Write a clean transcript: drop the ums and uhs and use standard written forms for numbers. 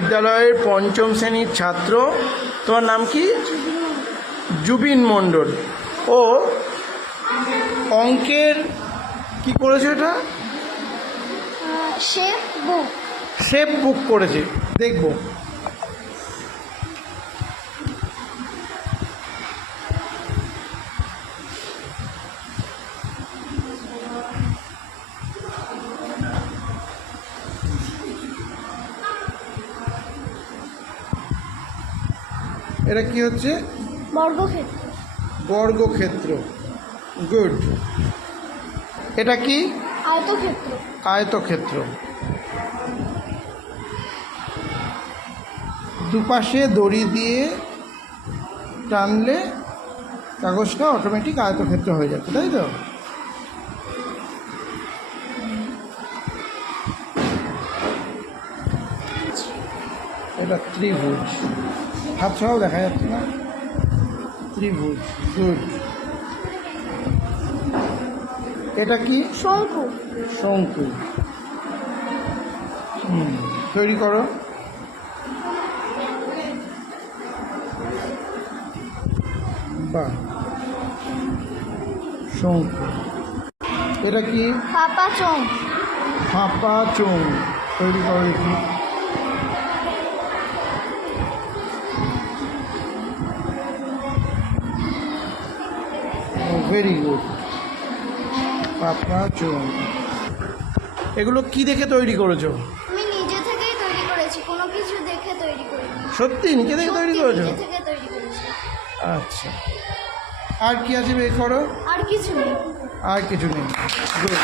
বিদ্যালয়ের পঞ্চম শ্রেণীর ছাত্র। তোমার নাম কি? জুবিন মণ্ডল। ও অঙ্কের কি করেছে? এটা শেপ বুক করেছে। দেখব। এটা কি হচ্ছে? বর্গক্ষেত্র। বর্গক্ষেত্র, গুড। এটা কি? আয়তক্ষেত্র। আয়তক্ষেত্র। দুপাশে দড়ি দিয়ে টানলে কাগজটা অটোমেটিক আয়তক্ষেত্র হয়ে যাচ্ছে, তাই তো? এটা ত্রিভুজ। হাত সহ দেখা যাচ্ছে না? ত্রিভুজ, গুড। এটা কি? শঙ্কু। শঙ্কু। তৈরি করো। বাহ, শঙ্কু। এটা কি? ফাঁপা চোঙ। ফাঁপা চোঙ। তৈরি করো দেখি। ভেরি গুড, ফাঁপা চোঙ। এগুলো কি দেখে তৈরি করেছো? আমি নিজে থেকেই তৈরি করেছি, কোনো কিছু দেখে তৈরি করিনি। সত্যি নিজে থেকে তৈরি করেছো? নিজে থেকে তৈরি করেছি। আচ্ছা, আর কি আছে বের করো। আর কিছু নেই। আর কিছু নেই, গুড।